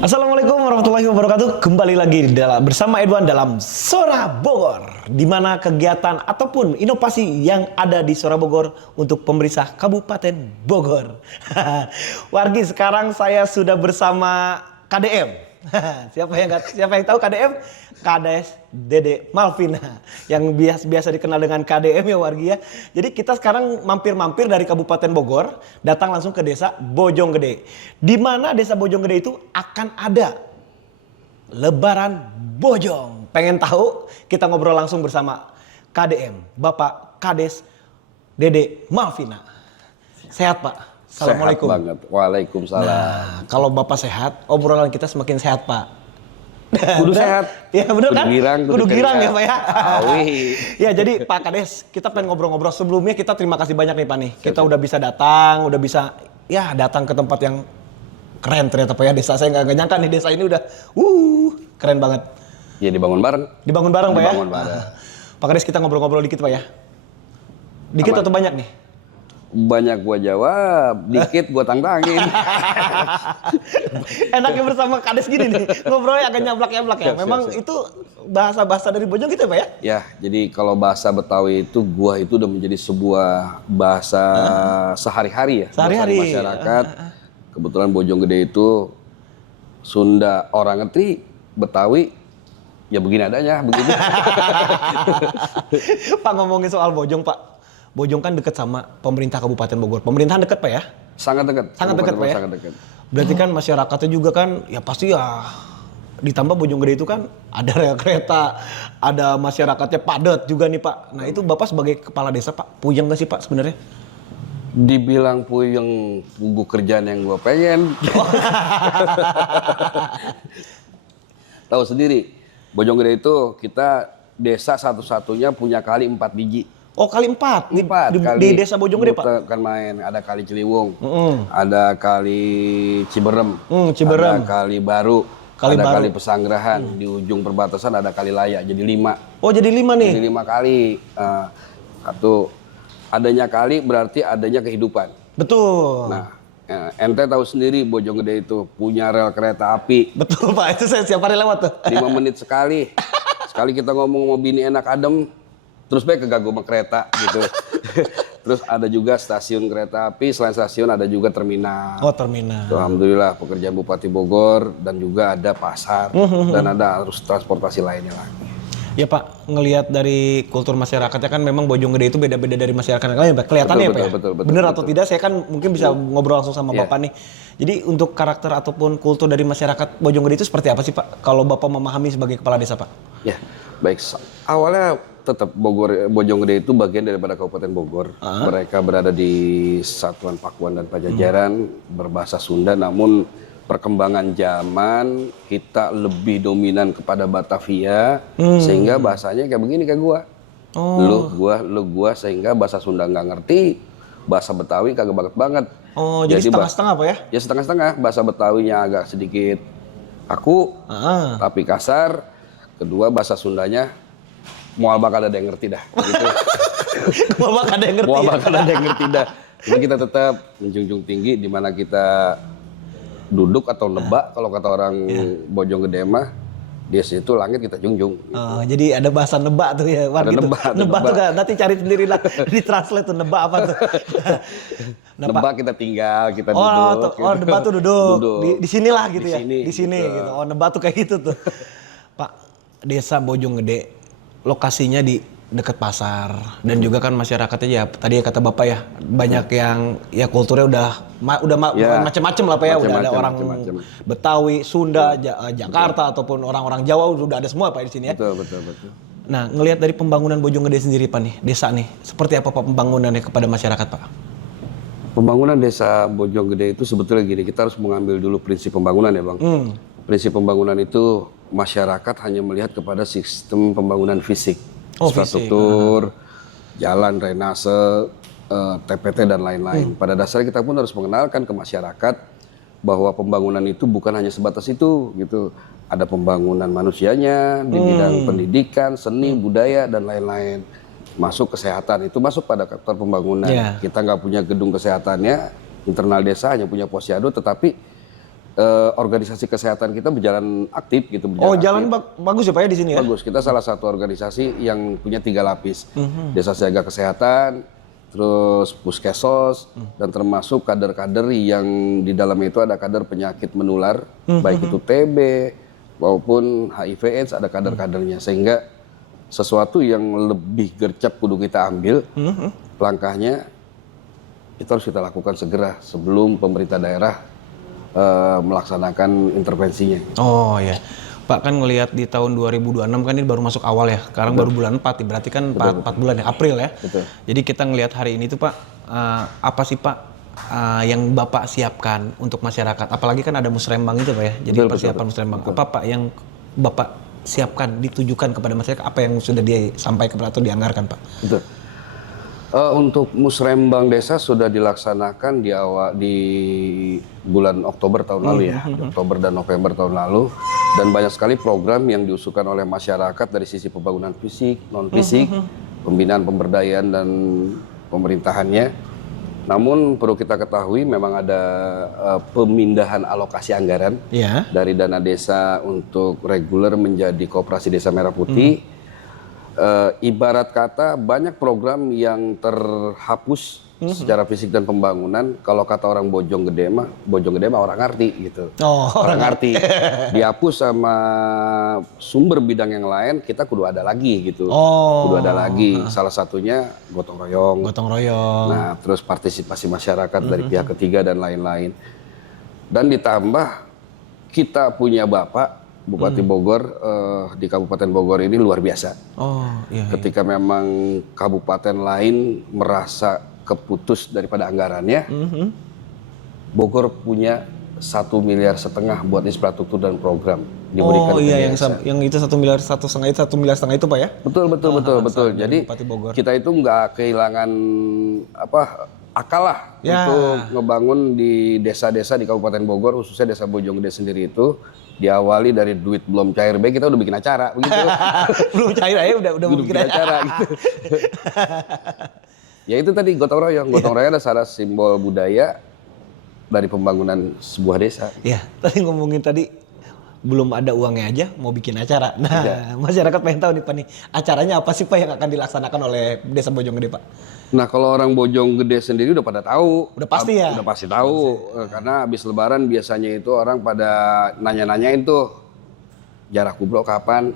Assalamualaikum warahmatullahi wabarakatuh. Kembali lagi bersama Edwan dalam Sora Bogor, di mana kegiatan ataupun inovasi yang ada di Sora Bogor untuk pemerintah Kabupaten Bogor. Wargi, sekarang saya sudah bersama KDM. Siapa yang tahu KDM? Kades Dede Malvina, yang biasa dikenal dengan KDM ya wargi ya. Jadi kita sekarang mampir-mampir dari Kabupaten Bogor, datang langsung ke desa Bojonggede. Di mana desa Bojonggede itu akan ada Lebaran Bojong. Pengen tahu? Kita ngobrol langsung bersama KDM, Bapak Kades Dede Malvina. Sehat Pak? Assalamualaikum. Sehat banget. Waalaikumsalam. Nah, kalau Bapak sehat, obrolan kita semakin sehat, Pak. Kudu sehat. Ya benar kan? Kudu girang ya, Pak ya. Awi. Ya, jadi Pak Kades, kita pengen ngobrol-ngobrol. Sebelumnya kita terima kasih banyak nih, Pak nih. Kita udah bisa datang, udah bisa datang ke tempat yang keren ternyata Pak ya. Desa saya nggak nyangka nih, desa ini udah keren banget. Ya dibangun bareng. Dibangun bareng, Pak ya. Dibangun bareng. Pak Kades, kita ngobrol-ngobrol dikit, Pak ya. Dikit atau banyak nih? Banyak gua jawab, dikit gua tantangin. Enaknya bersama Kades gini nih, ngobrolnya agak nyablak-nyablak ya. Memang itu bahasa-bahasa dari Bojong gitu ya Pak ya? Ya, jadi kalau bahasa Betawi itu gua itu udah menjadi sebuah bahasa sehari-hari ya. Sehari-hari. Bahasa masyarakat. Kebetulan Bojonggede itu Sunda orang ngerti, Betawi ya begini adanya, begitu. Pak, ngomongin soal Bojong Pak. Bojong kan dekat sama pemerintah Kabupaten Bogor. Pemerintahan dekat Pak ya? Sangat dekat. Sangat dekat Pak ya? Sangat dekat. Berarti kan masyarakatnya juga kan ya pasti ya, ditambah Bojonggede itu kan ada rel kereta, ada masyarakatnya padat juga nih Pak. Nah itu Bapak sebagai kepala desa Pak, puyeng nggak sih Pak sebenarnya? Dibilang puyeng, gugu kerjaan yang gua pengen. Tahu sendiri, Bojonggede itu kita desa satu-satunya punya kali 4 biji. Oh, kali 4 di desa Bojonggede Pak? Kan main, ada kali Ciliwung, ada kali Ciberem, Ciberem, ada kali Baru, kali Pesanggerahan, di ujung perbatasan ada kali Layak, jadi 5. Oh, jadi 5 nih? Jadi 5 kali. Satu, adanya kali berarti adanya kehidupan. Betul. Nah, ente tahu sendiri Bojonggede itu punya rel kereta api. Betul Pak, itu saya setiap hari lewat tuh. 5 menit sekali. Sekali kita ngomong mau bini enak adem, terus baik keganggu sama kereta gitu. Terus ada juga stasiun kereta api, selain stasiun ada juga terminal. Oh, terminal. Alhamdulillah pekerjaan Bupati Bogor, dan juga ada pasar dan ada arus transportasi lainnya lagi. Ya Pak, ngelihat dari kultur masyarakatnya kan memang Bojonggede itu beda-beda dari masyarakat yang lain Pak. Kelihatannya ya Pak ya? Betul, bener atau tidak saya kan mungkin bisa ngobrol langsung sama Bapak nih. Jadi untuk karakter ataupun kultur dari masyarakat Bojonggede itu seperti apa sih Pak? Kalau Bapak memahami sebagai kepala desa Pak? Ya, baik. Awalnya tetap Bojonggede itu bagian daripada Kabupaten Bogor. Mereka berada di Satuan Pakuan dan Pajajaran, berbahasa Sunda, namun perkembangan zaman kita lebih dominan kepada Batavia, sehingga bahasanya kayak begini kayak gua. Lu gua, sehingga bahasa Sunda nggak ngerti, bahasa Betawi kagak banget. Oh, jadi setengah-setengah Pak ya? Ya setengah-setengah, bahasa Betawinya agak sedikit kaku, tapi kasar. Kedua, bahasa Sundanya mual bakal ada yang ngerti dah. Gitu. Mual bakal ada yang ngerti. Mual bakal ada yang ngerti dah. Jadi kita tetap menjunjung tinggi di mana kita duduk atau nebak, kalau kata orang Bojonggede mah, di situ langit kita junjung. Gitu. Oh, jadi ada bahasa nebak tuh ya, War, gitu. Nebak tuh kan, nanti cari sendiri lah, di translate tuh nebak apa tuh. Nebak kita tinggal, kita duduk. Oh, nebak tuh duduk. Di sinilah gitu ya. Di sini gitu. gitu. Oh, nebak tuh kayak gitu tuh. Pak, desa Bojonggede lokasinya di dekat pasar, dan juga kan masyarakatnya ya tadi kata Bapak ya banyak yang ya kulturnya udah macam-macam lah Pak ya, udah ada orang Betawi, Sunda, Jakarta ataupun orang-orang Jawa udah ada semua Pak di sini ya. Betul. Nah, ngelihat dari pembangunan Bojonggede sendiri Pak nih, desa nih, seperti apa Pak pembangunannya kepada masyarakat Pak? Pembangunan desa Bojonggede itu sebetulnya gini, kita harus mengambil dulu prinsip pembangunan ya Bang. Prinsip pembangunan itu masyarakat hanya melihat kepada sistem pembangunan fisik. Infrastruktur, jalan, drainase, TPT dan lain-lain. Pada dasarnya kita pun harus mengenalkan ke masyarakat bahwa pembangunan itu bukan hanya sebatas itu, gitu. Ada pembangunan manusianya di bidang pendidikan, seni, budaya dan lain-lain. masuk kesehatan, itu masuk pada sektor pembangunan. Iya. Kita nggak punya gedung kesehatannya, internal desa hanya punya posyandu, tetapi organisasi kesehatan kita berjalan aktif gitu. Oh, jalan bagus ya Pak ya di sini ya? Bagus, kita salah satu organisasi yang punya 3 lapis. Desa siaga kesehatan, terus puskesmas, dan termasuk kader-kader yang di dalamnya itu ada kader penyakit menular, baik itu TB maupun HIV AIDS, ada kader-kadernya. Sehingga sesuatu yang lebih gercep kudu kita ambil, langkahnya itu harus kita lakukan segera sebelum pemerintah daerah melaksanakan intervensinya. Oh ya, Pak kan ngelihat di tahun 2026 kan ini baru masuk awal ya, sekarang baru bulan 4, berarti kan 4 bulan ya, April ya. Betul. Jadi kita ngelihat hari ini tuh Pak, apa sih Pak yang Bapak siapkan untuk masyarakat? Apalagi kan ada musrembang itu Pak ya, jadi Betul, persiapan musrembang. Apa Pak yang Bapak siapkan, ditujukan kepada masyarakat, apa yang sudah disampaikan atau dianggarkan Pak? Betul. Untuk musrembang desa sudah dilaksanakan di bulan Oktober tahun lalu ya, Oktober dan November tahun lalu, dan banyak sekali program yang diusulkan oleh masyarakat dari sisi pembangunan fisik, non fisik, pembinaan pemberdayaan dan pemerintahannya. Namun perlu kita ketahui memang ada pemindahan alokasi anggaran dari dana desa untuk reguler menjadi koperasi desa merah putih. Ibarat kata banyak program yang terhapus secara fisik dan pembangunan. Kalau kata orang Bojong Gede mah orang ngerti gitu. Orang ngerti. Dihapus sama sumber bidang yang lain, kita kudu ada lagi gitu. Kudu ada lagi. Salah satunya gotong royong. Nah, terus partisipasi masyarakat dari pihak ketiga dan lain-lain. Dan ditambah kita punya Bapak Bupati Bogor di Kabupaten Bogor ini luar biasa. Ketika memang kabupaten lain merasa keputus daripada anggarannya, Bogor punya 1,5 miliar buat infrastruktur dan program diberikan ke desa. yang itu 1,5 miliar, 1,5 miliar itu Pak ya? Betul. Jadi kita itu nggak kehilangan akal lah untuk ngebangun di desa-desa di Kabupaten Bogor, khususnya desa Bojonggede sendiri itu. Diawali dari duit belum cair baik, kita udah bikin acara begitu. Belum cair aja udah bikin acara gitu. Ya itu tadi gotong royong. Gotong royong adalah salah simbol budaya dari pembangunan sebuah desa. Ya, tadi ngomongin belum ada uangnya aja mau bikin acara. Nah, masyarakat pengen tahu nih Pak nih, acaranya apa sih Pak yang akan dilaksanakan oleh Desa Bojonggede Pak? Nah, kalau orang Bojonggede sendiri udah pada tahu. Udah pasti ya? Udah pasti tahu. Karena habis lebaran biasanya itu orang pada nanya-nanyain tuh jarak kubro kapan,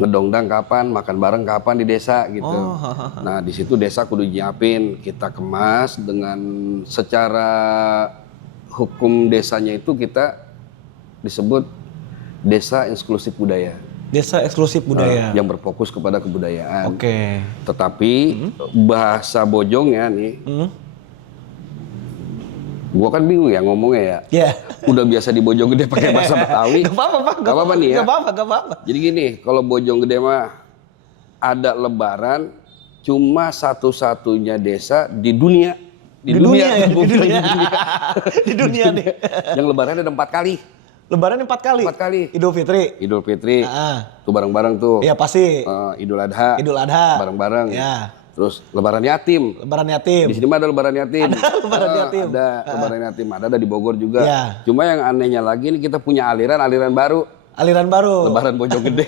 ngedongdang kapan, makan bareng kapan di desa gitu. Nah, di situ desa kudu nyiapin, kita kemas dengan secara hukum desanya itu kita disebut desa eksklusif budaya. Desa eksklusif budaya. Yang berfokus kepada kebudayaan. Oke. Tetapi bahasa Bojongnya nih, gua kan bingung ya ngomongnya ya. Udah biasa di Bojonggede pakai bahasa Betawi. Gak apa-apa Pak. Gak apa-apa nih ya. Gak apa-apa. Jadi gini, kalau Bojonggede mah ada lebaran cuma satu-satunya desa di dunia. Di dunia nih. Yang lebaran ada 4 kali. Lebaran 4 kali? 4 kali. Idul Fitri. Tuh bareng-bareng tuh. Iya pasti. Idul Adha. Bareng-bareng. Iya. Terus Lebaran Yatim. Di sini mah ada Lebaran Yatim. Ada Lebaran Yatim. Ada Lebaran Yatim. Ada di Bogor juga. Ya. Cuma yang anehnya lagi nih kita punya aliran baru. Lebaran Bojonggede.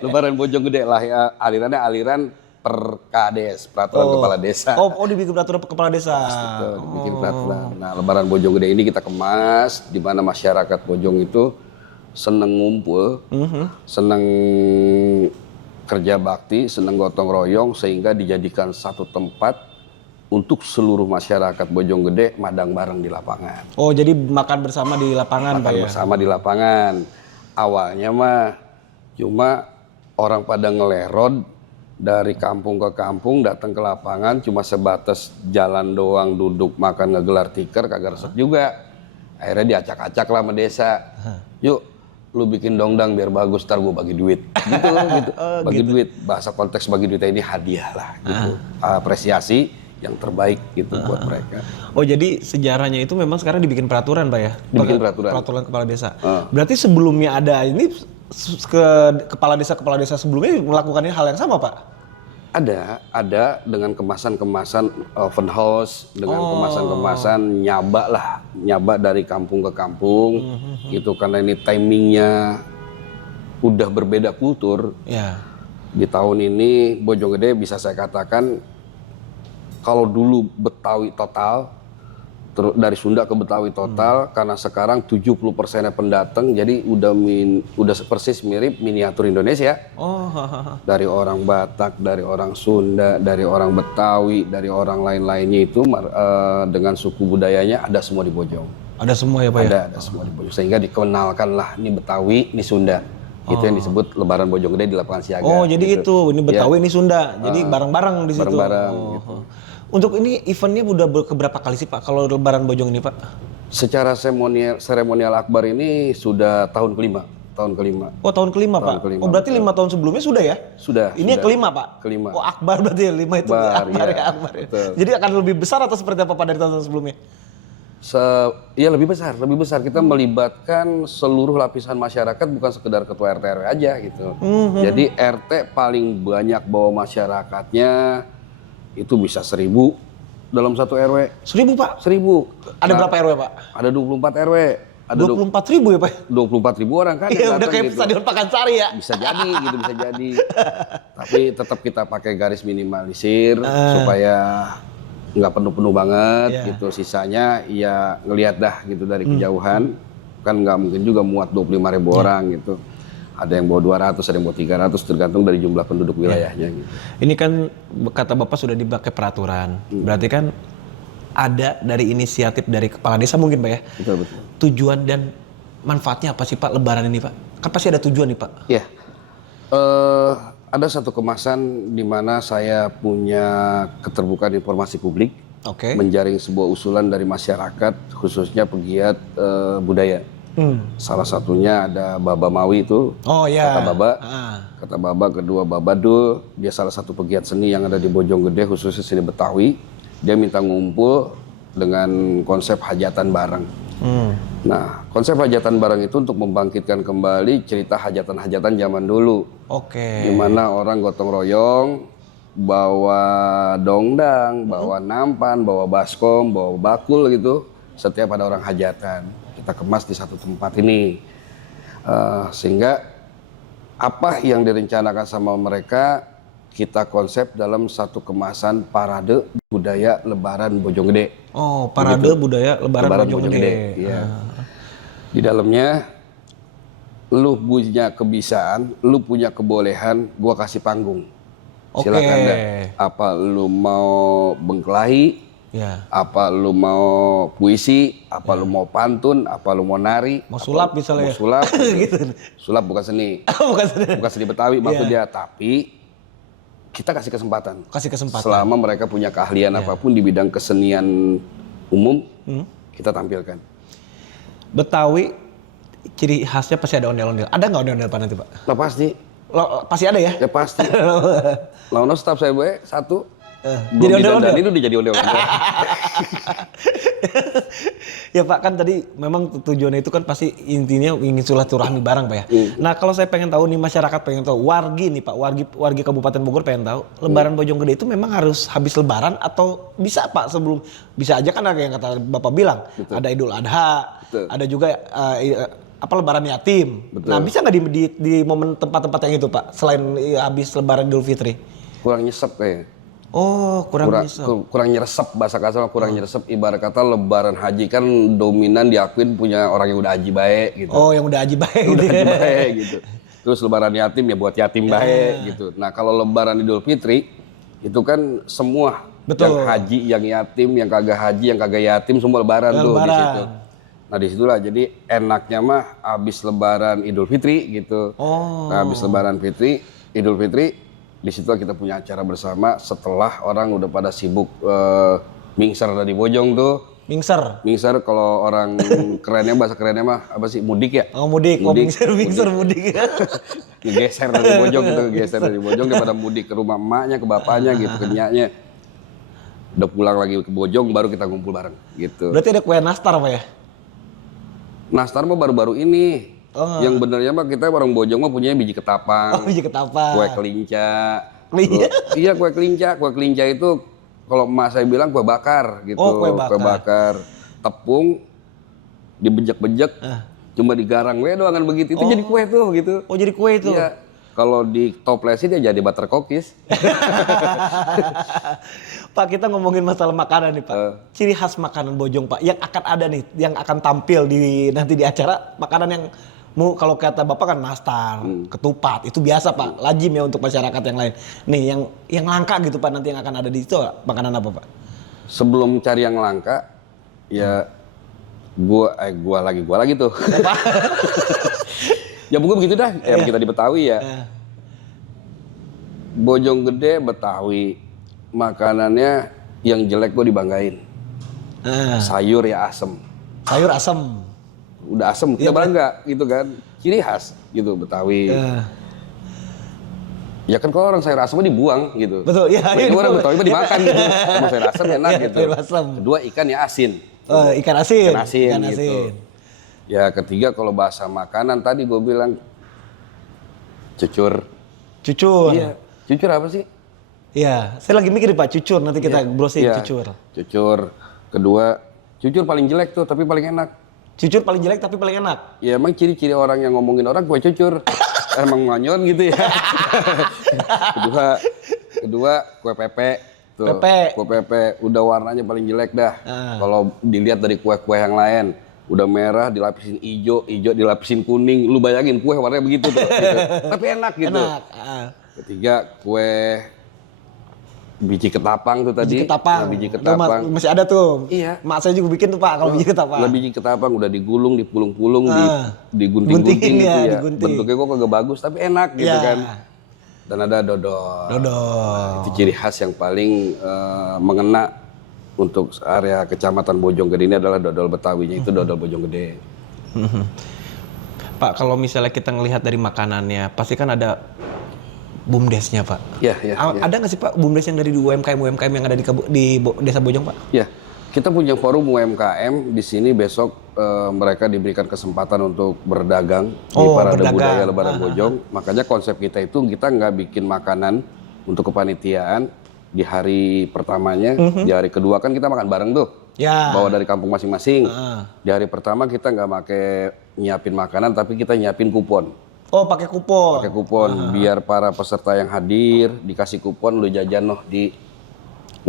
Lebaran Bojonggede lah ya. Alirannya aliran Perkades, peraturan kepala desa. Oh dibikin peraturan kepala desa. Dibikin peraturan. Nah, Lebaran Bojonggede ini kita kemas, di mana masyarakat Bojong itu seneng ngumpul, seneng kerja bakti, seneng gotong royong, sehingga dijadikan satu tempat untuk seluruh masyarakat Bojonggede madang bareng di lapangan. Oh, jadi makan bersama di lapangan Pak ya? Bersama di lapangan. Awalnya mah cuma orang pada ngelerod dari kampung ke kampung, datang ke lapangan cuma sebatas jalan doang, duduk makan ngegelar tikar, kagak resep juga. Akhirnya diacak-acak lah sama desa. Yuk, lu bikin dongdang biar bagus, ntar gue bagi duit. Gitu. Bagi duit, bahasa konteks bagi duitnya ini hadiah lah gitu. Apresiasi yang terbaik gitu buat mereka. Oh, jadi sejarahnya itu memang sekarang dibikin peraturan Pak ya? Dibikin peraturan. Peraturan kepala desa. Berarti sebelumnya ada ini kepala desa sebelumnya melakukannya hal yang sama Pak? Ada dengan kemasan-kemasan open house, dengan kemasan-kemasan nyaba dari kampung ke kampung, gitu. Karena ini timingnya udah berbeda kultur. Ya. Di tahun ini Bojonggede bisa saya katakan, kalau dulu Betawi total, dari Sunda ke Betawi total, karena sekarang 70%-nya pendatang, jadi udah persis mirip miniatur Indonesia. Dari orang Batak, dari orang Sunda, dari orang Betawi, dari orang lain-lainnya itu dengan suku budayanya ada semua di Bojong. Ada semua ya Pak ya? Ada semua di Bojong, sehingga dikenalkanlah ini Betawi, ini Sunda. Itu yang disebut Lebaran Bojonggede di lapangan siaga. Oh jadi gitu. Ini Betawi, ini Sunda. Jadi bareng-bareng di situ. Bareng-bareng gitu. Untuk ini eventnya udah keberapa kali sih Pak kalau Lebaran Bojong ini Pak? Secara seremonial akbar ini sudah tahun kelima. Oh tahun kelima Pak? Oh berarti 5 tahun sebelumnya sudah ya? Sudah. Ini yang kelima Pak? Kelima. Oh akbar berarti ya, 5 itu akbar ya. Akbar ya. Jadi akan lebih besar atau seperti apa Pak dari tahun sebelumnya? Ya lebih besar. Kita melibatkan seluruh lapisan masyarakat, bukan sekedar ketua RT RW aja gitu. Jadi RT paling banyak bawa masyarakatnya, itu bisa 1.000 dalam satu RW. 1.000 Pak? 1.000. Ada berapa RW Pak? Ada 24 RW. Ada 24.000 ya Pak? 24.000 orang kan yang yang udah datang kayak gitu. Stadion Pakansari ya? Bisa jadi. Tapi tetap kita pakai garis minimalisir supaya nggak penuh-penuh banget gitu. Sisanya ya ngelihat dah gitu dari kejauhan. Kan nggak mungkin juga muat 25.000 orang gitu. Ada yang bawa 200, ada yang bawa 300, tergantung dari jumlah penduduk wilayahnya. Gitu. Ini kan kata Bapak sudah dipakai peraturan. Berarti kan ada dari inisiatif dari kepala desa mungkin Pak ya? Betul. Tujuan dan manfaatnya apa sih Pak Lebaran ini Pak? Kan pasti ada tujuan nih Pak. Iya. Ada satu kemasan di mana saya punya keterbukaan informasi publik. Menjaring sebuah usulan dari masyarakat, khususnya pegiat budaya. Salah satunya ada Baba Mawi itu, kata Baba, kedua Babadul, dia salah satu pegiat seni yang ada di Bojonggede, khususnya seni Betawi. Dia minta ngumpul dengan konsep hajatan bareng. Nah, konsep hajatan bareng itu untuk membangkitkan kembali cerita hajatan-hajatan zaman dulu. Di mana orang gotong royong, bawa dongdang, bawa nampan, bawa baskom, bawa bakul gitu. Setiap ada orang hajatan, kita kemas di satu tempat ini, sehingga apa yang direncanakan sama mereka kita konsep dalam satu kemasan parade budaya Lebaran Bojonggede. Oh, parade begitu. Budaya Lebaran Bojonggede. Iya. Di dalamnya lu punya kebisaan, lu punya kebolehan, gua kasih panggung. Silakan deh. Apa lu mau bengkelahi? Apa lu mau puisi, apa lu mau pantun, apa lu mau nari, mau sulap misalnya. Mau sulap. Gitu. Sulap bukan seni. Bukan seni Betawi maksudnya, tapi kita kasih kesempatan. Selama mereka punya keahlian apapun di bidang kesenian umum, kita tampilkan. Betawi ciri khasnya pasti ada ondel-ondel. Ada nggak ondel-ondel Pak nanti Pak? Nah, pasti. Pasti ada ya? Ya pasti. Launo staf saya satu. Jadi ondel-ondel. Itu udah jadi ondel-ondel. Ya Pak, kan tadi memang tujuannya itu kan pasti intinya ingin silaturahmi bareng Pak ya. Nah kalau saya pengen tahu nih, masyarakat pengen tahu, wargi nih Pak, wargi Kabupaten Bogor pengen tahu, Lebaran Bojonggede itu memang harus habis Lebaran atau bisa Pak sebelum, bisa aja kan yang kata Bapak bilang, ada Idul Adha, ada juga Lebaran Yatim. Nah bisa nggak di momen tempat-tempat yang itu Pak, selain habis Lebaran Idul Fitri? Kurang nyesep kayaknya. Oh, kurang nyeresep, bahasa kasar kurang nyeresep. Ibarat kata Lebaran haji kan dominan diakuin punya orang yang udah haji baik gitu. Oh, yang udah haji baik. Udah haji baik gitu. Terus Lebaran yatim ya buat yatim baik gitu. Nah, kalau Lebaran Idul Fitri itu kan semua yang haji, yang yatim, yang kagak haji, yang kagak yatim semua lebaran tuh di situ. Nah, disitulah jadi enaknya mah habis Lebaran Idul Fitri gitu. Nah, habis Lebaran Idul Fitri di situ kita punya acara bersama setelah orang udah pada sibuk mingser dari Bojong tuh. Mingser kalau orang kerennya, bahasa kerennya mah apa sih, mudik ya? Oh mudik. Mingser mudik ya. Geser dari Bojong gitu, geser dari Bojong daripada mudik ke rumah emaknya, ke bapaknya gitu, ke nyaknya. Udah pulang lagi ke Bojong baru kita ngumpul bareng gitu. Berarti ada kue nastar Pak ya? Nastar mah baru-baru ini. Yang benernya mah kita orang Bojong mah punya biji ketapang. Biji ketapang. Kue kelinca, Iya, kue kelinca. Kue kelinca itu kalau emak saya bilang kue bakar gitu. Oh, kue bakar. Tepung dibejek-bejek, cuma digarang doang kan begitu. Itu jadi kue tuh gitu. Oh, jadi kue itu. Iya. Kalau ditoplesin ya jadi butter cookies. Pak, kita ngomongin masalah makanan nih Pak. Ciri khas makanan Bojong Pak yang akan ada nih, yang akan tampil nanti di acara, makanan yang kalau kata Bapak kan nastar, ketupat, itu biasa Pak, lazim ya untuk masyarakat yang lain. Nih yang langka gitu Pak, nanti yang akan ada di situ makanan apa Pak? Sebelum cari yang langka, ya gua lagi tuh. Ya pokoknya begitu dah, yang kita di Betawi ya. Bojonggede Betawi, makanannya yang jelek gue dibanggain. Sayur ya asem. Sayur asem. Udah asem, kita bangga gitu kan. Ciri khas gitu Betawi. Ya kan kalau orang sayur asem dibuang gitu. Betul, ya. Itu orang Betawi mah dimakan gitu. Sama sayur asem enak gitu. Sayur asem. Kedua ikan ya asin. Ikan asin. Ikan asin gitu. Ya ketiga kalau bahasa makanan tadi gue bilang cucur. Cucur. Iya. Cucur apa sih? Iya, saya lagi mikir Pak, cucur nanti kita browsing cucur. Cucur. Kedua, cucur paling jelek tuh tapi paling enak. Cucur paling jelek tapi paling enak. Ya emang ciri-ciri orang yang ngomongin orang kue cucur. Emang ngonyon gitu ya. Kedua kue pepe. Tuh, kue pepe udah warnanya paling jelek dah. Kalau dilihat dari kue-kue yang lain, udah merah dilapisin hijau dilapisin kuning. Lu bayangin kue warnanya begitu tuh. Gitu. Tapi enak gitu. Enak. Ketiga kue biji ketapang tuh tadi. Biji ketapang. Masih ada tuh. Iya. Mak saya juga bikin tuh Pak kalau biji ketapang. Biji ketapang udah digulung, dipulung-pulung, digunting-gunting gitu ya. Bentuknya kok kagak bagus tapi enak gitu kan. Dan ada dodol. Itu ciri khas yang paling mengena untuk area Kecamatan Bojonggede ini adalah dodol Betawinya itu dodol Bojonggede. Pak, kalau misalnya kita ngelihat dari makanannya, pasti kan ada BUMDes-nya Pak. Iya. Ada nggak sih Pak BUMDes yang dari UMKM yang ada di Desa Bojong Pak? Iya, kita punya forum UMKM di sini besok mereka diberikan kesempatan untuk berdagang di Parade Budaya Lebaran Bojong. Makanya konsep kita itu kita nggak bikin makanan untuk kepanitiaan di hari pertamanya, di hari kedua kan kita makan bareng tuh. Ya. Bawa dari kampung masing-masing. Di hari pertama kita nggak pakai nyiapin makanan tapi kita nyiapin kupon. Oh, pakai kupon. Pakai kupon biar para peserta yang hadir dikasih kupon lu jajan loh di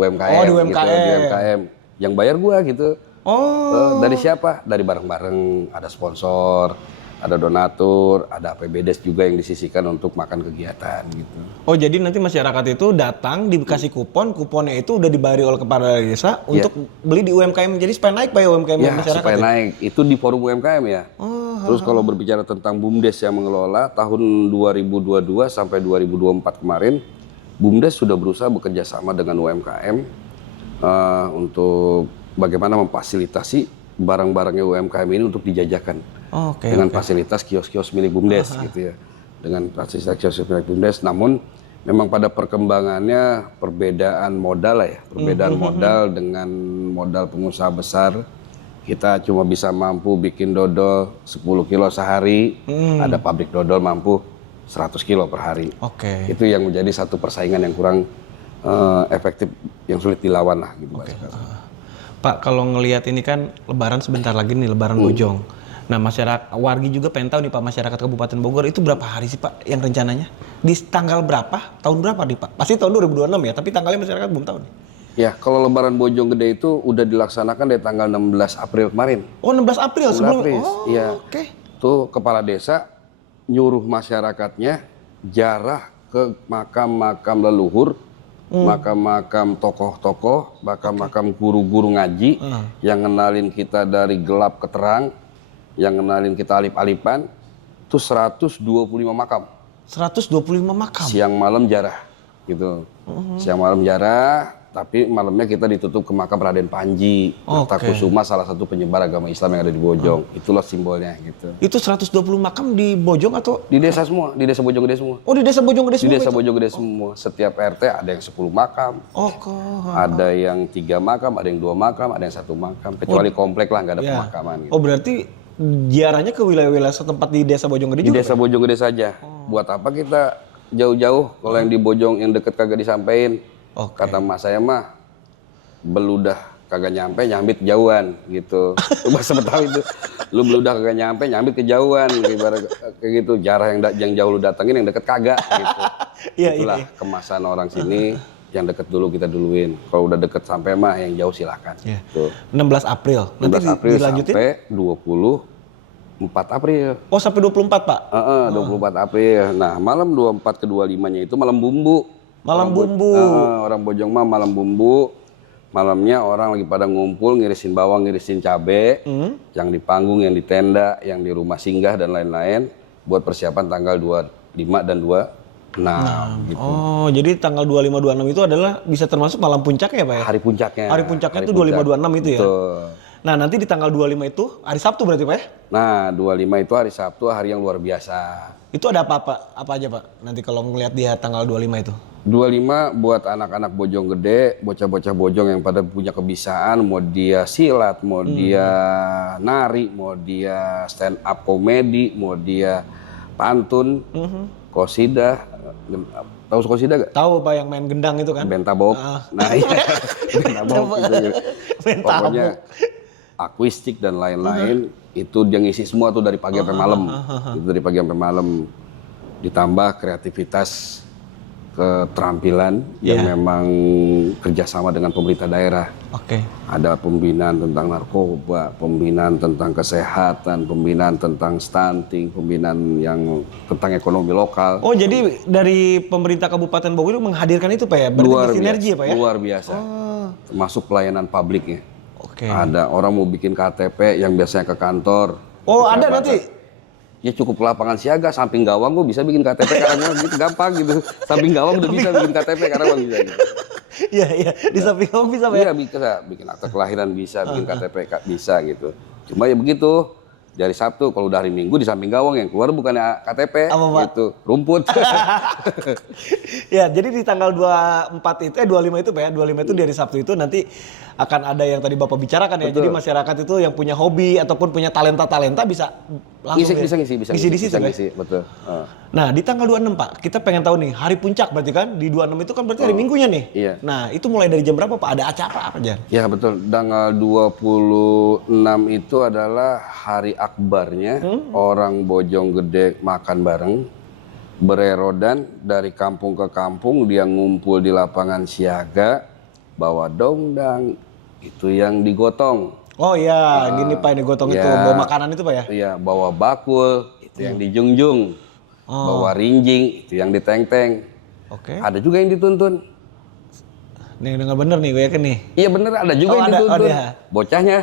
UMKM. Oh, di UMKM. Gitu, di UMKM. Yang bayar gua gitu. Oh. Dari siapa? Dari bareng-bareng, ada sponsor, ada donatur, ada APBDes juga yang disisihkan untuk makan kegiatan gitu. Oh, jadi nanti masyarakat itu datang dikasih kuponnya itu udah dibayar oleh kepala desa untuk beli di UMKM. Jadi supaya naik Pak ya UMKM masyarakat. Supaya naik. Itu di forum UMKM ya. Terus kalau berbicara tentang BUMDes yang mengelola tahun 2022 sampai 2024 kemarin, BUMDes sudah berusaha bekerja sama dengan UMKM untuk bagaimana memfasilitasi barang-barangnya UMKM ini untuk dijajakan. Dengan fasilitas kios-kios milik BUMDes gitu ya. Dengan fasilitas kios milik BUMDes, namun memang pada perkembangannya perbedaan modal lah ya. Perbedaan modal dengan modal pengusaha besar. Kita cuma bisa mampu bikin dodol 10 kilo sehari. Ada pabrik dodol mampu 100 kilo per hari. Itu yang menjadi satu persaingan yang kurang efektif, yang sulit dilawan lah gitu. Pak, kalau ngelihat ini kan Lebaran sebentar lagi nih, Lebaran Bojong. Nah, masyarakat wargi juga pengen tahu nih Pak, masyarakat Kabupaten Bogor itu berapa hari sih Pak yang rencananya? Di tanggal berapa? Tahun berapa nih Pak? Pasti tahun 2026 ya, tapi tanggalnya masyarakat belum tahu nih. Ya, kalau Lebaran Bojonggede itu udah dilaksanakan dari tanggal 16 April kemarin. Oh, 16 April sebelum. Iya. Tuh kepala desa nyuruh masyarakatnya jarah ke makam-makam leluhur, makam-makam tokoh-tokoh, makam-makam guru-guru ngaji yang ngenalin kita dari gelap ke terang, yang ngenalin kita alip-alipan. Itu 125 makam. 125 makam. Siang malam jarah gitu. Siang malam jarah. Tapi malamnya kita ditutup ke makam Raden Panji, Kusuma, salah satu penyebar agama Islam yang ada di Bojong. Itulah simbolnya gitu. Itu 120 makam di Bojong atau? Di desa semua, di desa Bojonggede semua. Oh, di desa Bojonggede semua? Di desa Bojonggede semua. Setiap RT ada yang 10 makam. Ada yang 3 makam, ada yang 2 makam, ada yang 1 makam. Kecuali komplek lah, nggak ada pemakaman. Gitu. Oh, berarti ziarahnya ke wilayah-wilayah setempat di desa Bojonggede juga? Di desa Bojonggede saja. Buat apa kita jauh-jauh. Kalau yang di Bojong yang deket kagak disampein. Oke. Kata emak saya mah beludah kagak nyampe nyambit kejauhan gitu. Itu bahasa Betawi itu. Lu beludah kagak nyampe nyambit kejauhan ibarat kayak gitu. Jarah yang jauh lu datengin yang deket kagak gitu. Iya, Itulah iya. kemasan orang sini. Yang deket dulu kita duluin. Kalau udah deket sampai mah yang jauh silakan. Iya. Tuh. 16 April. 16 Nanti April dilanjutin? sampai 24 April. Oh, sampai 24, Pak. 24 April. Nah, malam 24 ke 25-nya itu malam bumbu. Malam bumbu. Orang Bojong mah malam bumbu. Malamnya orang lagi pada ngumpul ngirisin bawang, ngirisin cabe. Yang di panggung, yang di tenda, yang di rumah singgah dan lain-lain buat persiapan tanggal 25 dan 26 gitu. Oh, jadi tanggal 25 26 itu adalah bisa termasuk malam puncaknya ya, Pak ya? Hari puncaknya. Hari puncaknya itu 25 26 itu ya. Betul. Nah, nanti di tanggal 25 itu hari Sabtu berarti, Pak ya? Nah, 25 itu hari Sabtu, hari yang luar biasa. Itu ada apa aja, Pak? Nanti kalau ngelihat di tanggal 25 itu. 25 buat anak-anak Bojong Gede, bocah-bocah Bojong yang pada punya kebisaan, mau dia silat, mau dia nari, mau dia stand up komedi, mau dia pantun, kosidah. Tahu kosidah gak? Tahu Pak yang main gendang itu kan? Bentabok. Nah iya, bentabok gitu. Bentabok. Pokoknya akuistik dan lain-lain itu dia ngisi semua tuh dari pagi sampai malam. Itu dari pagi sampai malam. Ditambah kreativitas, keterampilan yang memang kerjasama dengan pemerintah daerah. Oke. Ada pembinaan tentang narkoba, pembinaan tentang kesehatan, pembinaan tentang stunting, pembinaan yang tentang ekonomi lokal. Oh, jadi dari pemerintah Kabupaten Bogor menghadirkan itu Pak ya? Berarti sinergi ya Pak ya? Luar biasa. Termasuk pelayanan publiknya. Oke. Ada orang mau bikin KTP yang biasanya ke kantor. Oh, ada nanti? Ya cukup lapangan siaga, samping gawang gue bisa bikin KTP karena gitu gampang gitu. Samping gawang udah bisa bikin KTP karena gue bisa gitu. Iya, iya. Di samping kamu bisa Pak ya? Iya bisa, bikin akte kelahiran bisa, bikin KTP bisa gitu. Cuma ya begitu, dari Sabtu kalau udah hari Minggu di samping gawang yang keluar bukannya KTP Apa, Pak? gitu, rumput. Ya, jadi di tanggal 24 itu 25 itu Pak ya, 25 itu di hari Sabtu itu nanti akan ada yang tadi Bapak bicarakan ya. Betul. Jadi masyarakat itu yang punya hobi ataupun punya talenta-talenta bisa langsung bisa ngisi di situ Pak. ngisi, betul. Nah, di tanggal 26 Pak, kita pengen tahu nih, hari puncak berarti kan? Di 26 itu kan berarti hari Minggunya nih. Iya. Nah, itu mulai dari jam berapa Pak? Ada acara apa aja? Ya betul, tanggal 26 itu adalah hari akbarnya orang Bojong Gede makan bareng, bererodan dari kampung ke kampung, dia ngumpul di lapangan siaga, bawa dongdang, itu yang digotong. Oh iya, gini Pak, ini gotong itu, ya. bawa makanan itu Pak ya? Iya, bawa bakul, itu yang dijungjung, bawa rinjing, itu yang diteng-teng. Oke. Ada juga yang dituntun. Nih dengar bener nih, gue yakin nih. Iya bener, ada juga Oh, yang ada. Oh, dituntun. dia. Bocahnya.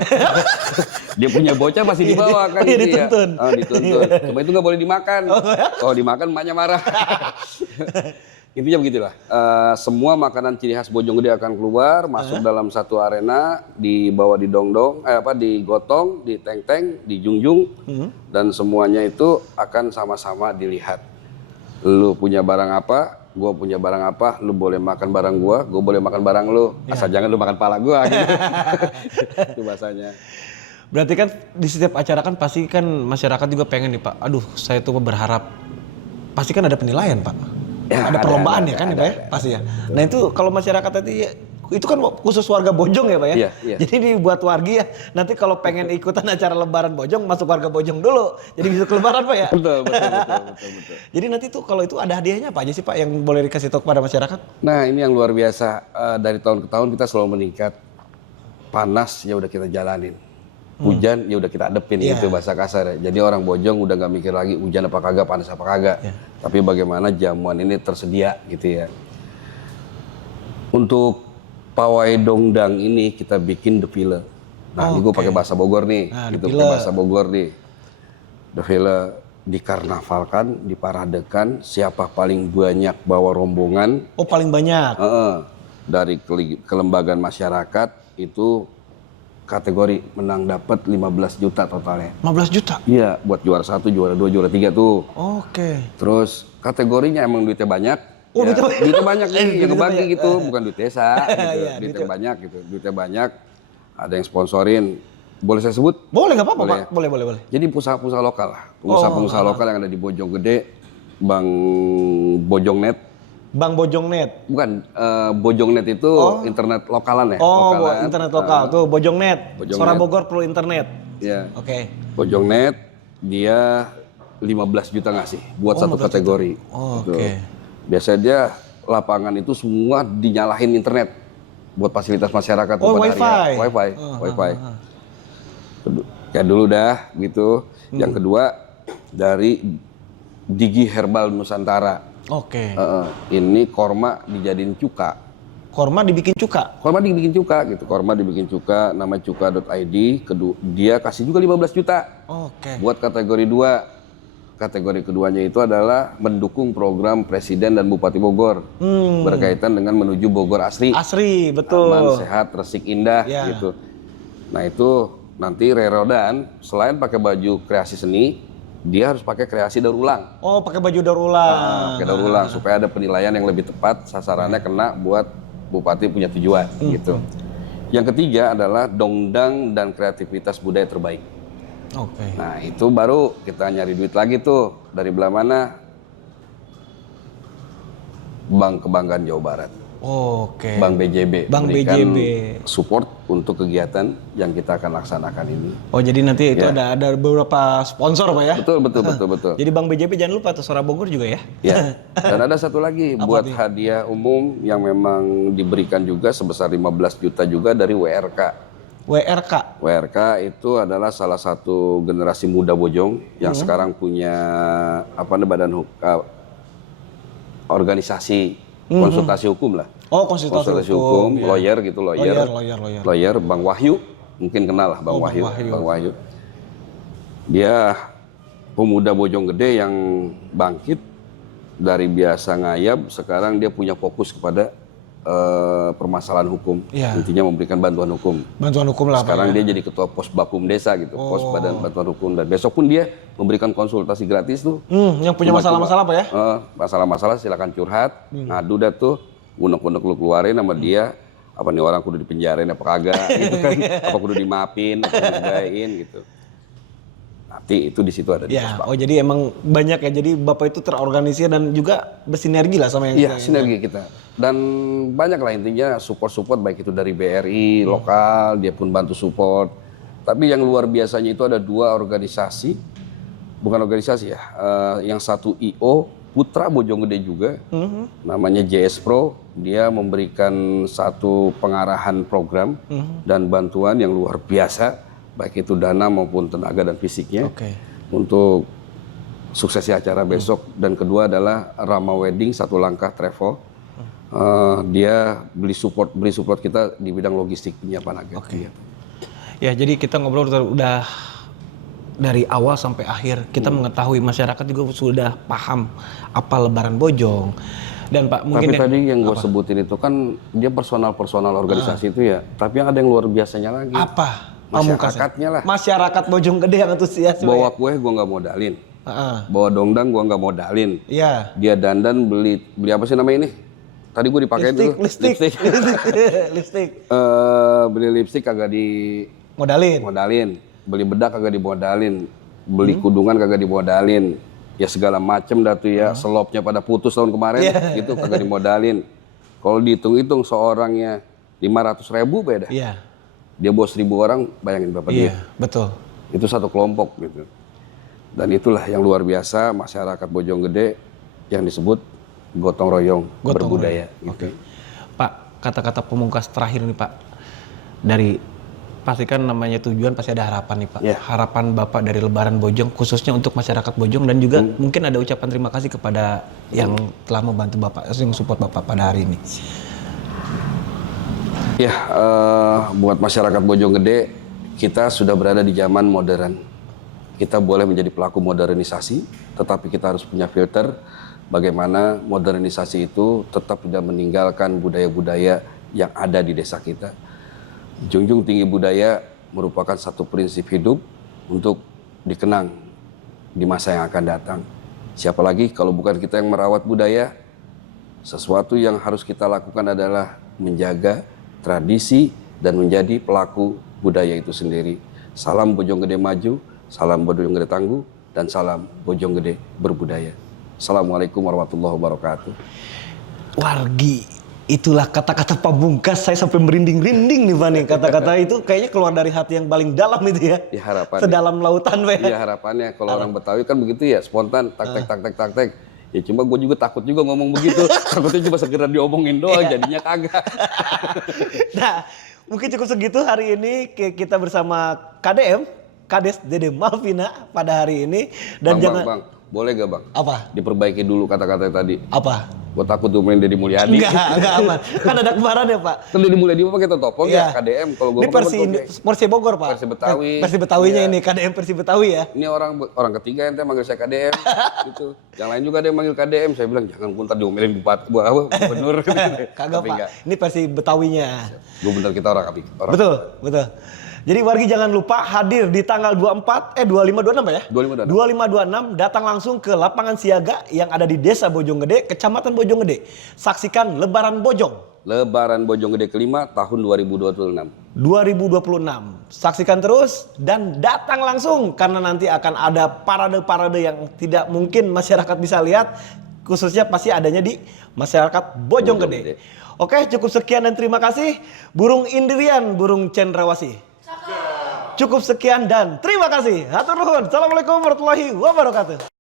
Dia punya bocah masih dibawa kan. Oh, iya, gitu ya. dituntun. Oh, dituntun. Cuma itu nggak boleh dimakan. Oh, dimakan emaknya marah. Intinya begitulah. Semua makanan ciri khas Bojong Gede akan keluar, masuk dalam satu arena, dibawa di dongdong, digotong, diteng-teng, dijungjung, dan semuanya itu akan sama-sama dilihat. Lu punya barang apa, gua punya barang apa, lu boleh makan barang gua boleh makan barang lu, asal jangan lu makan pala gua gitu. Itu bahasanya. Berarti kan di setiap acara kan pasti kan masyarakat juga pengen nih Pak. Aduh, saya tuh berharap pasti kan ada penilaian Pak. Ya, ada perlombaan ya kan ya Pak ya? ada. Pasti ya. Nah itu kalau masyarakat tadi itu kan khusus warga Bojong ya Pak ya? Iya, iya. Jadi dibuat wargi ya. Nanti kalau pengen ikutan acara lebaran Bojong masuk warga Bojong dulu. Jadi bisa ke lebaran Pak ya? Betul. Jadi nanti tuh kalau itu ada hadiahnya apa aja sih Pak yang boleh dikasih tahu kepada masyarakat? Nah, ini yang luar biasa. Dari tahun ke tahun kita selalu meningkat. Panas ya udah kita jalanin. Hujan ya udah kita adepin, Iya. itu bahasa kasar ya. Jadi orang Bojong udah nggak mikir lagi hujan apa kagak, panas apa kagak. Iya. Tapi bagaimana jamuan ini tersedia gitu ya. Untuk pawai dongdang ini kita bikin defile. Nah, ini gue pakai bahasa Bogor nih, Nah, gitu defile. pakai bahasa Bogor nih. Defile dikarnavalkan, diparadekan, siapa paling banyak bawa rombongan. Oh paling banyak. Dari kelembagaan masyarakat itu kategori menang dapat 15 juta totalnya. 15 juta? Iya, buat juara 1, juara 2, juara 3 tuh. Oke. Terus kategorinya emang duitnya banyak. Oh, ya, duitnya banyak. duitnya banyak nih, Duitnya yang kebagi banyak. gitu, bukan duit desa gitu. Iya, Duitnya banyak gitu, duitnya banyak. Ada yang sponsorin. Boleh saya sebut? Boleh nggak apa-apa Boleh. Pak? Boleh. Jadi pengusaha-pengusaha lokal lah. Pengusaha-pengusaha lokal yang ada di Bojong Gede Bank Bojongnet. Bang Bojongnet. Bukan, Bojongnet itu internet lokalan ya. Oh, lokalan. internet lokal tuh Bojongnet. Bojongnet. Sora Bogor perlu internet. Ya. Oke. Bojongnet dia 15 juta ngasih buat satu 15 juta. kategori. Oh, Gitu. oke. Biasanya dia lapangan itu semua dinyalahin internet buat fasilitas masyarakat. Oh, pada wifi. harian. Wifi. Ya dulu dah gitu. Yang kedua dari Digi Herbal Nusantara. Oke. Ini korma dijadiin cuka. Korma dibikin cuka. Korma dibikin cuka gitu. Korma dibikin cuka, nama cuka.id. Dia kasih juga 15 juta. Oke. Buat kategori 2. Kategori keduanya itu adalah mendukung program Presiden dan Bupati Bogor. Berkaitan dengan menuju Bogor asri. Asri, betul. Aman, sehat, resik, indah Ya. gitu. Nah itu nanti Rerodan selain pakai baju kreasi seni, dia harus pakai kreasi daur ulang. Oh, pakai baju daur ulang. Pakai daur ulang supaya ada penilaian yang lebih tepat, sasarannya kena buat bupati punya tujuan gitu. Yang ketiga adalah dongdang dan kreativitas budaya terbaik. Oke. Nah itu baru kita nyari duit lagi tuh dari belah mana? Bank Kebanggaan Jawa Barat. Oke. Bank BJB. Bank berikan BJB. support untuk kegiatan yang kita akan laksanakan ini. Oh, jadi nanti itu Ya. ada beberapa sponsor, Pak ya? Betul. Jadi Bank BJB jangan lupa tuh Sora Bogor juga ya. Ya. Dan ada satu lagi buat hadiah umum yang memang diberikan juga sebesar 15 juta juga dari WRK. WRK. WRK itu adalah salah satu generasi muda Bojong yang sekarang punya badan organisasi konsultasi hukum lah. Oh, konsultasi hukum. Ya. Lawyer gitu, lawyer. Lawyer. Bang Wahyu, mungkin kenal lah Bang Wahyu. Bang Wahyu. Dia pemuda Bojonggede yang bangkit dari biasa ngayab, sekarang dia punya fokus kepada permasalahan hukum. Ya. Intinya memberikan bantuan hukum. Bantuan hukum lah, Sekarang Pak. dia jadi ketua pos Bakum Desa gitu, pos Badan Bantuan Hukum, dan besok pun dia memberikan konsultasi gratis tuh. Yang punya masalah-masalah, Pak ya? Masalah-masalah silakan curhat, ngadu dah tuh, unek-unek lu keluarin sama dia. Apa nih orang kudu dipenjarain apa kagak gitu kan? Apa kudu dimaafin, apa digayain gitu. Nanti itu di situ ada di pos Ya, Bakum. oh jadi emang banyak ya. Jadi Bapak itu terorganisir dan juga bersinergi lah sama yang Iya, sinergi kita. Dan banyak lah intinya support-support baik itu dari BRI lokal, dia pun bantu support. Tapi yang luar biasanya itu ada 2 organisasi, bukan organisasi ya, yang satu IO, putra Bojonggede juga, namanya JS Pro. Dia memberikan satu pengarahan program dan bantuan yang luar biasa, baik itu dana maupun tenaga dan fisiknya, Oke. untuk suksesi acara besok. Dan kedua adalah Rama Wedding, Satu Langkah Travel. Dia beli support kita di bidang logistik penyiapan agak. Oke. Ya, jadi kita ngobrol udah dari awal sampai akhir. Kita mengetahui masyarakat juga sudah paham apa Lebaran Bojong. Dan Pak mungkin Tapi tadi yang gue sebutin itu kan dia personal organisasi itu ya. Tapi yang ada yang luar biasanya lagi. apa? Masyarakatnya lah. Masyarakat Bojonggede yang antusias. Bawa kue gue nggak modalin. Bawa dongdang gue nggak modalin. Iya. Dia dandan beli apa sih namanya ini? Tadi gue dipakai dulu. Lipstick. Lipstick. Beli lipstick kagak Modalin. Beli bedak kagak dimodalin, beli kudungan kagak dimodalin, ya segala macem dah tuh ya. Selopnya pada putus tahun kemarin, gitu kagak dimodalin. Kalau dihitung-hitung seorangnya 500.000 beda. Iya. Dia bawa 1.000 orang, bayangin berapa duit. Iya, betul. Itu satu kelompok gitu. Dan itulah yang luar biasa masyarakat Bojonggede yang disebut gotong royong berbudaya. Gitu. Pak, kata-kata pemungkas terakhir nih Pak. Dari pastikan namanya tujuan pasti ada harapan nih Pak. Ya. Harapan Bapak dari Lebaran Bojong khususnya untuk masyarakat Bojong dan juga mungkin ada ucapan terima kasih kepada yang telah membantu Bapak, yang support Bapak pada hari ini. Ya, buat masyarakat Bojonggede, kita sudah berada di zaman modern. Kita boleh menjadi pelaku modernisasi, tetapi kita harus punya filter bagaimana modernisasi itu tetap tidak meninggalkan budaya-budaya yang ada di desa kita. Junjung tinggi budaya merupakan satu prinsip hidup untuk dikenang di masa yang akan datang. Siapa lagi kalau bukan kita yang merawat budaya? Sesuatu yang harus kita lakukan adalah menjaga tradisi dan menjadi pelaku budaya itu sendiri. Salam Bojonggede maju, salam Bojonggede tangguh, dan salam Bojonggede berbudaya. Assalamualaikum warahmatullahi wabarakatuh. Wargi, itulah kata-kata pamungkas, saya sampai merinding-rinding nih Pak nih. Kata-kata itu kayaknya keluar dari hati yang paling dalam itu ya. Ya harapannya. Sedalam lautan Pak. Iya harapannya kalau orang Betawi kan begitu ya, spontan tak tek. Ya cuma gue juga takut juga ngomong begitu. Takutnya cuma segera diomongin doang, jadinya kagak. Nah, mungkin cukup segitu hari ini kita bersama KDM, Kades Dede Malvina pada hari ini. Dan Bang, boleh gak Bang? Apa? Diperbaiki dulu kata-kata tadi. Apa? Gue takut domain Deddy Mulyadi. Enggak aman. Kan ada kemarin ya Pak. Kan Deddy Mulyadi pakai topong ya KDM. Kalau gue ini versi Bogor Pak. Versi Betawi. Versi Betawinya ini KDM versi Betawi ya. Ini orang ketiga yang manggil saya KDM gitu. Yang lain juga ada yang manggil KDM. Saya bilang jangan ntar diomelin gubernur. Kagak Pak. Ini versi Betawinya. Gubernur kita orang. Betul. Jadi wargi jangan lupa hadir di tanggal 25 26 ya? 25 26 datang langsung ke lapangan siaga yang ada di Desa Bojonggede, Kecamatan Bojonggede. Saksikan Lebaran Bojong. Lebaran Bojonggede kelima tahun 2026. 2026. Saksikan terus dan datang langsung karena nanti akan ada parade-parade yang tidak mungkin masyarakat bisa lihat, khususnya pasti adanya di masyarakat Bojonggede. Oke, cukup sekian dan terima kasih Burung Indrian, Burung Cendrawasih. Cukup sekian dan terima kasih. Hatur nuhun. Assalamualaikum warahmatullahi wabarakatuh.